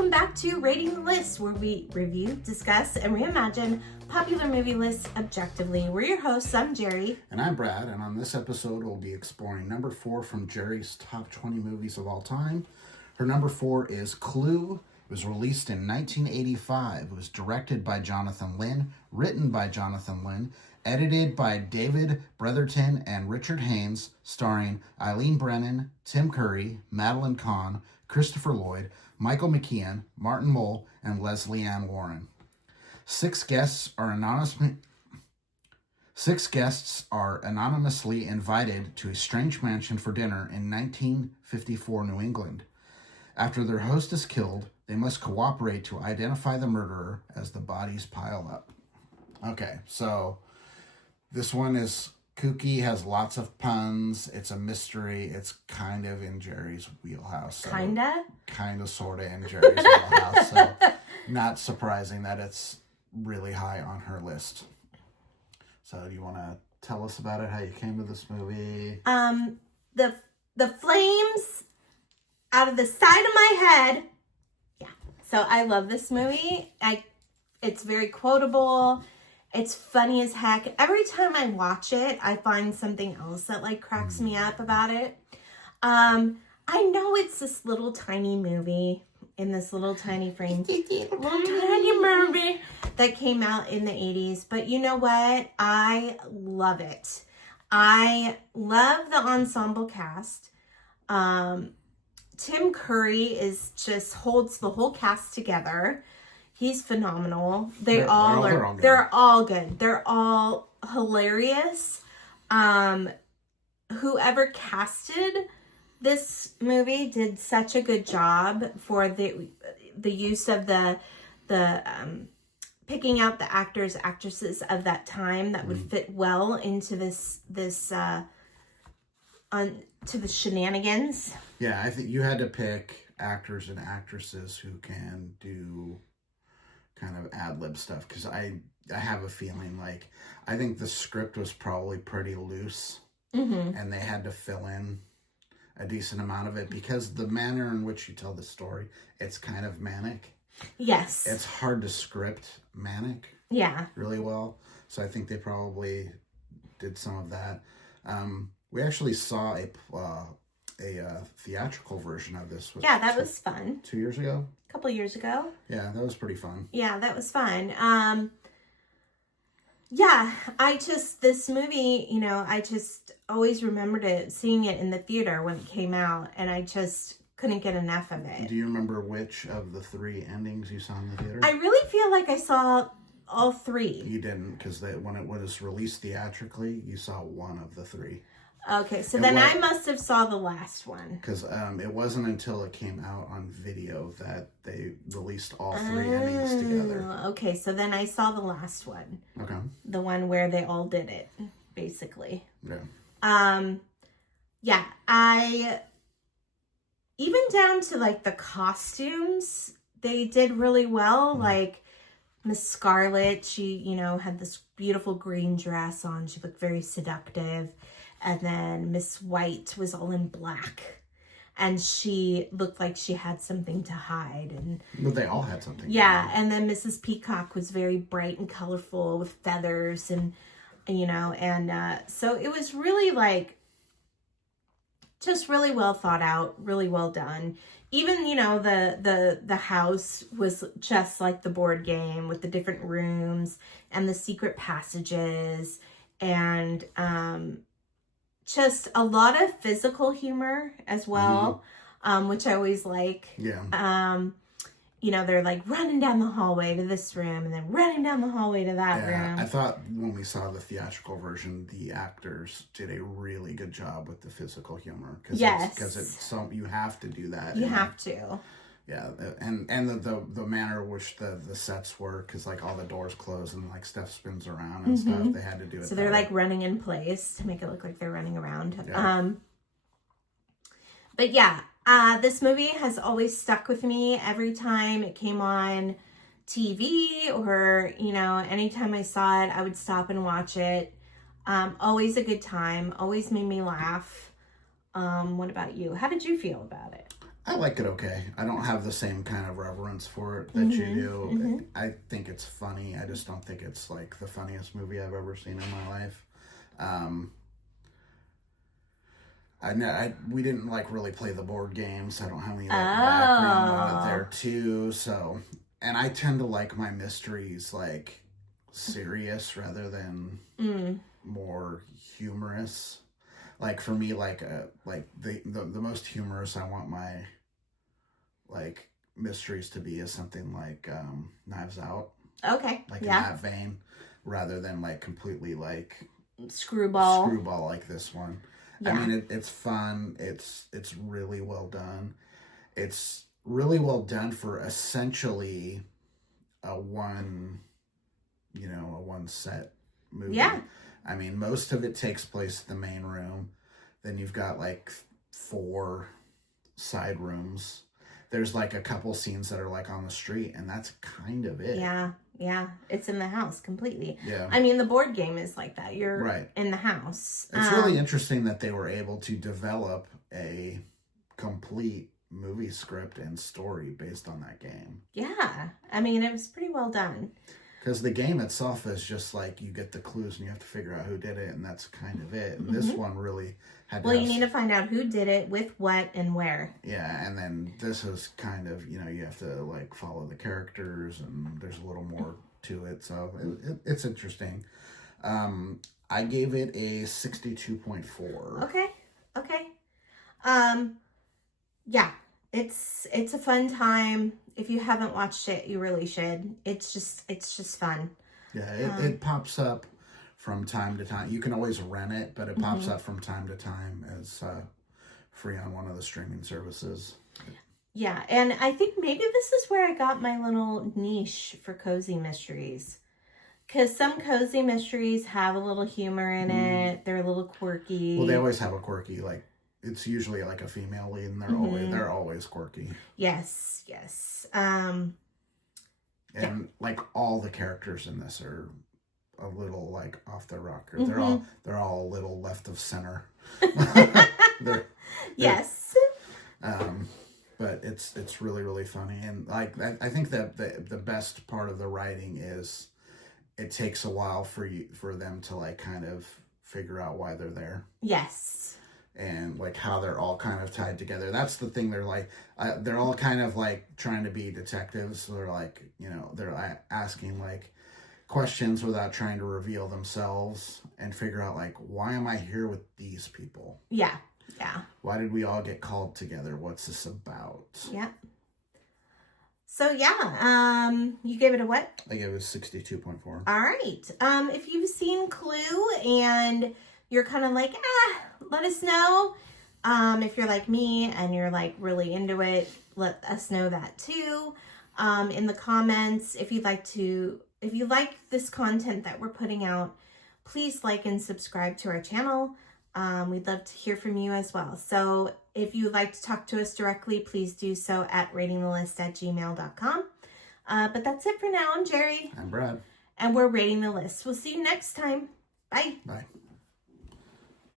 Welcome back to Rating the List, where we review, discuss, and reimagine popular movie lists objectively. We're your hosts. I'm Jeri. And I'm Brad, and on this episode, we'll be exploring number 4 from Jeri's top 20 movies of all time. Her number 4 is Clue. It was released in 1985. It was directed by Jonathan Lynn, written by Jonathan Lynn, edited by David Bretherton and Richard Haynes, starring Eileen Brennan, Tim Curry, Madeline Kahn, Christopher Lloyd, Michael McKean, Martin Mull, and Leslie Ann Warren. Six guests are anonymously invited to a strange mansion for dinner in 1954 New England. After their host is killed, they must cooperate to identify the murderer as the bodies pile up. Okay, so this one is kooky, has lots of puns. It's a mystery. It's kind of in Jeri's wheelhouse. So Kinda, sorta in Jeri's wheelhouse. So not surprising that it's really high on her list. So do you want to tell us about it, how you came to this movie? The flames out of the side of my head. Yeah. So I love this movie. It's very quotable. It's funny as heck. Every time I watch it, I find something else that cracks me up about it. I know it's this little tiny movie in this little tiny frame. Little tiny movie that came out in the 80s. But you know what? I love it. I love the ensemble cast. Tim Curry holds the whole cast together. He's phenomenal. They're all good. They're all hilarious. Whoever casted this movie did such a good job for the use of the picking out the actors, actresses of that time that would fit well into to the shenanigans. Yeah, I think you had to pick actors and actresses who can do kind of ad-lib stuff, because I have a feeling I think the script was probably pretty loose, and they had to fill in a decent amount of it because the manner in which you tell the story, it's kind of manic. Yes. It's hard to script manic. Yeah. Really well. So I think they probably did some of that. We actually saw a theatrical version of this. That was fun. 2 years ago? A couple years ago. Yeah, that was pretty fun. Yeah, that was fun. This movie, I just always remembered seeing it in the theater when it came out, and I just couldn't get enough of it. Do you remember which of the 3 endings you saw in the theater? I really feel like I saw all 3. You didn't, because when it was released theatrically, you saw one of the 3. Okay, so then I must have saw the last one. Because it wasn't until it came out on video that they released all 3 endings together. Okay, so then I saw the last one. Okay. The one where they all did it, basically. Yeah. I even down to the costumes, they did really well. Miss Scarlet, she, had this beautiful green dress on. She looked very seductive. And then Miss White was all in black. And she looked like she had something to hide. But they all had something. Yeah, and then Mrs. Peacock was very bright and colorful with feathers and so it was really just really well thought out, really well done. Even, the house was just like the board game with the different rooms and the secret passages and just a lot of physical humor as well, which I always like. Yeah. They're running down the hallway to this room and then running down the hallway to that room. I thought when we saw the theatrical version, the actors did a really good job with the physical humor. Because it's you have to do that. You have to. Yeah, and the manner in which the sets were, because all the doors close and stuff spins around and stuff, they had to do it. So they're running in place to make it look like they're running around. Yeah. But yeah, this movie has always stuck with me. Every time it came on TV or anytime I saw it, I would stop and watch it. Always a good time. Always made me laugh. What about you? How did you feel about it? I like it okay. I don't have the same kind of reverence for it that you do. I think it's funny. I just don't think it's like the funniest movie I've ever seen in my life. We didn't like really play the board games. I don't have any like background on it there too. So, and I tend to like my mysteries like serious rather than more humorous. Like for me, like the most humorous I want my like mysteries to be is something like Knives Out. Okay. Like in that vein, rather than like completely like screwball like this one. Yeah. I mean, it's fun. It's really well done. It's really well done for essentially a one set movie. Yeah. I mean, most of it takes place in the main room. Then you've got like 4 side rooms. There's like a couple scenes that are like on the street, and that's kind of it. Yeah. It's in the house completely. Yeah. I mean, the board game is like that. You're in the house. It's really interesting that they were able to develop a complete movie script and story based on that game. Yeah. I mean, it was pretty well done. Because the game itself is just like you get the clues and you have to figure out who did it, and that's kind of it. And this one really had to you need to find out who did it, with what, and where. Yeah, and then this is kind of, you have to like follow the characters, and there's a little more to it. So it's interesting. I gave it a 62.4. Okay. Yeah, it's a fun time. If you haven't watched it, you really should. It's just fun. Yeah, it pops up from time to time. You can always rent it, but it pops up from time to time as free on one of the streaming services. Yeah, and I think maybe this is where I got my little niche for cozy mysteries. Because some cozy mysteries have a little humor in it. They're a little quirky. Well, they always have a quirky, like, it's usually like a female lead, and they're always quirky. Yes. And like all the characters in this are a little like off the rocker. They're all a little left of center. Yes. But it's really, really funny, and like I think that the best part of the writing is it takes a while for them to like kind of figure out why they're there. Yes. And like how they're all kind of tied together. That's the thing. They're like, they're all kind of like trying to be detectives. So they're like, they're asking like questions without trying to reveal themselves and figure out like, why am I here with these people? Yeah. Why did we all get called together? What's this about? Yeah. So yeah, you gave it a what? I gave it a 62.4. All right. If you've seen Clue and you're kind of like, let us know. If you're like me and you're like really into it, let us know that too. In the comments, if you like this content that we're putting out, please like and subscribe to our channel. We'd love to hear from you as well. So if you'd like to talk to us directly, please do so at ratingthelist@gmail.com. But that's it for now. I'm Jeri. I'm Brad. And we're Rating the List. We'll see you next time. Bye. Bye.